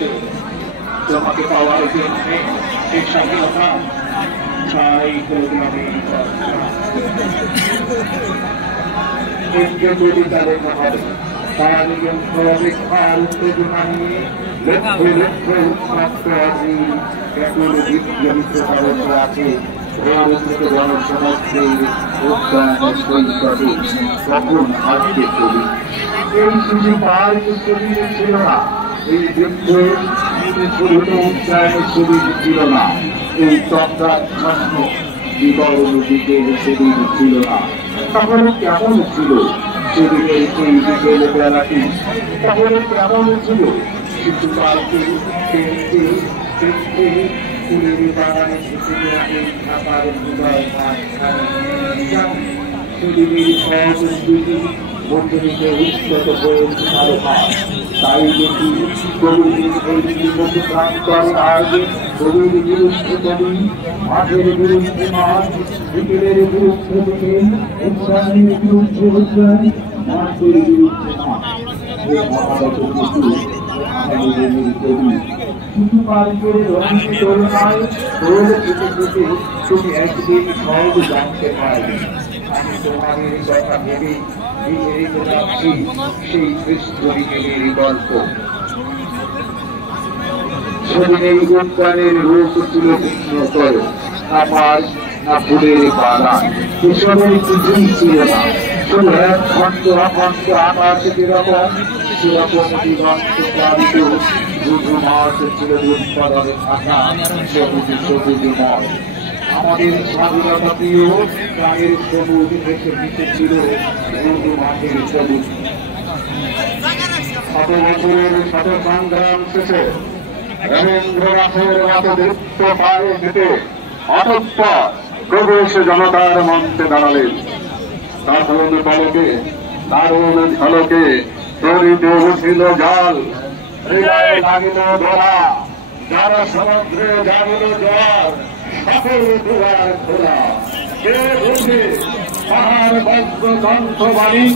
করতে তোমাকে পাওয়ার জন্য এই স্বাধীনতা ছাই করলামে পরিচালিত হবে তার লক্ষ্য লক্ষ্য উৎপাত্ত আছে ব্যাকুল বিপ্লবিত ভারতে আছে জনসমুদ্রের উদ্যানের সৈকতে তখন আসবে কবি এই শুধু তার ছবি ছিল না এই বৃদ্ধের উদ্যানের ছবি ছিল না এই চন্দ্রাচ্ছন্ন বিবরণ দিকের ছবি ছিল না তাহলে কেমন ছিল সেদিনের সেই বিকেল বেলাটি তাহলে কেমন ছিল শিশু পার্কে ফুলের বাগানে ঢাকার হৃদয় শরীরের সহস্রী বন্ধুকে উৎসত হয়ে ভালো হয় তাই দেখি কবির প্রান্তর আগে কবির বিরুদ্ধে কবি মাঠের বিরুদ্ধে মাঠ বিকেলের বিরুদ্ধে বিকেল উৎসাহের বিরুদ্ধে উৎসাহ মাঠের বিরুদ্ধে মাঠ শুধু পার্কের রঙে তুলনায় রোল খেতে খেতে তুমি একদিন সহজ জানতে পারবে আমি তোমাদের কথা ভেবে যাচ্ছি সেই কৃষ্ণের গল্প সেদিনের উদ্যানের রূপ ছিল ভিন্ন করো আমার না ফুলের বাগান এসবের কিছুই ছিল না শুধু এক খন্ড অখণ্ড আকাশ যেরকম সেরকম দিগন্ত প্লাবিত দুধু মাছ ছিল উৎপাদনে থাকা সবুজ সবুজময় আমাদের স্বাধীনতা প্রিয় প্রাণের সবুজ এসে মিশেছিল দুধু মাঠের সবুজ শত বছরের শত সংগ্রাম শেষে রবীন্দ্রনাথের মতো দৃপ্ত পায়ে হেঁটে অতঃপর প্রবেশ জনতার মঞ্চে দাঁড়ালেন দারুণ পলকে দারুণ ঝলকে তরিতে উঠিল জল হৃদয়ে লাগিল দোলা যার সমুদ্রে জাগিল জল সকল দুয়ার খোলা কে বুঝে পাহাড় বজ্র কণ্ঠবাণী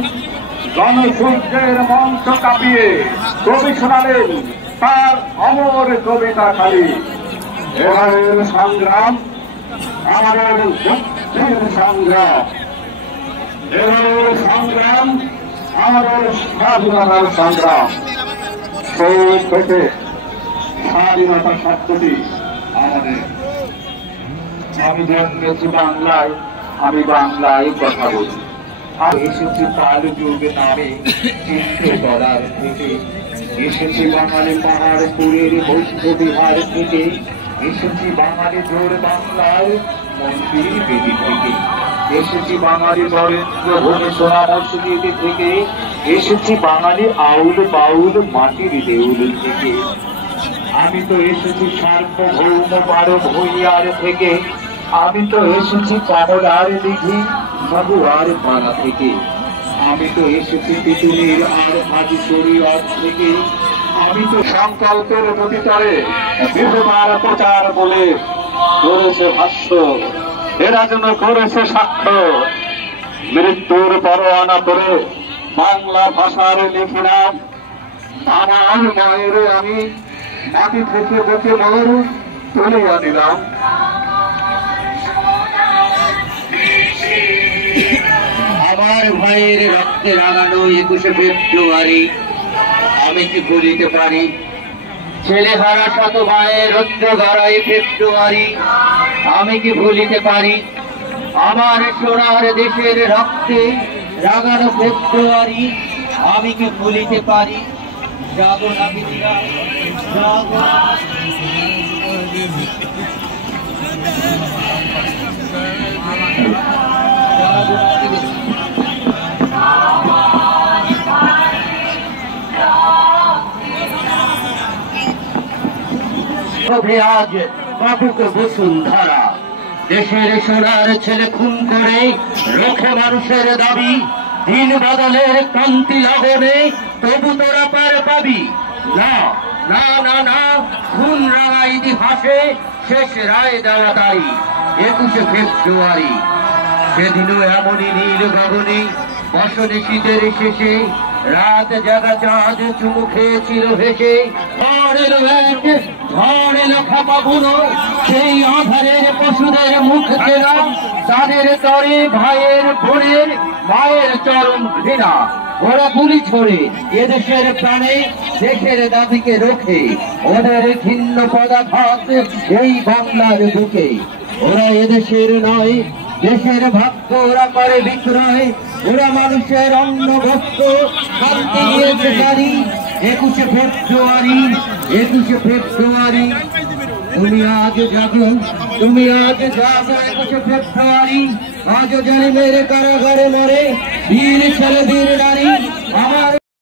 জনসূর্যের মঞ্চ কাঁপিয়ে কবি শোনালেন তার অমর কবিতা খালি এবারের সংগ্রাম আমাদের মুক্তির সংগ্রাম এবারের সংগ্রাম আমাদের স্বাধীনতার সংগ্রাম সেই থেকে স্বাধীনতা শব্দটি আমাদের আমি জন্মেছি বাংলায় আমি বাংলায় কথা বলি আর এসেছি পাল যুগে নামে চিন্তে গড়ার থেকে এসেছি বাঙালি পাহাড়পুরের বৌদ্ধ বিহার থেকে এসেছি বাঙালি জোর বাংলার মন্দির বেদি থেকে এসেছি বাঙালি বরেন্দ্র ভূমি সোনা মসজিদ থেকে এসেছি বাঙালি আউল বাউল মাটির দেউল থেকে আমি তো এসেছি সার্বভৌম বারো ভূঁইয়ার থেকে আমি তো এসেছি কমলার দিঘি মহুয়ার পাড়া থেকে আমি তো এসেছি পিতুলির আর হাজি শরীয়ত থেকে আমি তো সংকল্পের প্রতিচারে বিধবার প্রচার বলে করেছে ভাষ্য এরা যেন করেছে সাক্ষ্য মৃত্যুর পরোয়ানা করে বাংলা ভাষার লিখিলাম আমার মায়ের আমি মাটি থেকে বেঁচে মর তুলে আনিলাম আমার ভাইয়ের রক্তে রাঙানো 21শে ফেব্রুয়ারি আমি কি ভুলিতে পারি ছেলে হারা শত ভাইয়ের রৌদ্র গড়াই ফেব্রুয়ারি আমি কি ভুলিতে পারি আমার সোনার দেশের রক্তে রাঙানো ফেব্রুয়ারি আমি কি ভুলিতে পারি জাগো নাবিনীরা জাগো আজ বাবুক বসুন্ধরা দেশের সোনার ছেলে খুন করে রোখে মানুষের দাবি দিন বদলের ক্রান্তি লগনে তবু তোরা পার পাবি না না না না খুন রাঙা ইতিহাসে শেষ রায় দেওয়া তাই 21শে ফেব্রুয়ারি সেদিনও এমনই নীল গগনে বসনে শীতের শেষে রাত জাগা চাঁদ চুমু খেয়েছিল ভেসে আবার এলো এক ঝড় এলো খাপা বুনো, সেই আধারের পশুদের মুখ চেনা, তাদের তরে ভাইয়ের বোনের মায়ের চরম ঘৃণা। ওরা গুলি ছড়ে এদেশের প্রাণে দেশের দাবিকে রোখে, ওদের ঘিন্ন পদাঘাত এই বাংলার বুকে। ওরা এদেশের নয় দেশের ভাগ্য ওরা করে বিক্রয়, ওরা মানুষের অন্ন বস্ত্র শান্তি নিয়েছে গাড়ি। 21শে ফেব্রুয়ারি 21শে ফেব্রুয়ারি তুমি আজ জাগো, তুমি আজ জাগো 21শে ফেব্রুয়ারি। আজ জানি মেরে কারাগারে মরে বীর ছেলে বীর নারী। আমার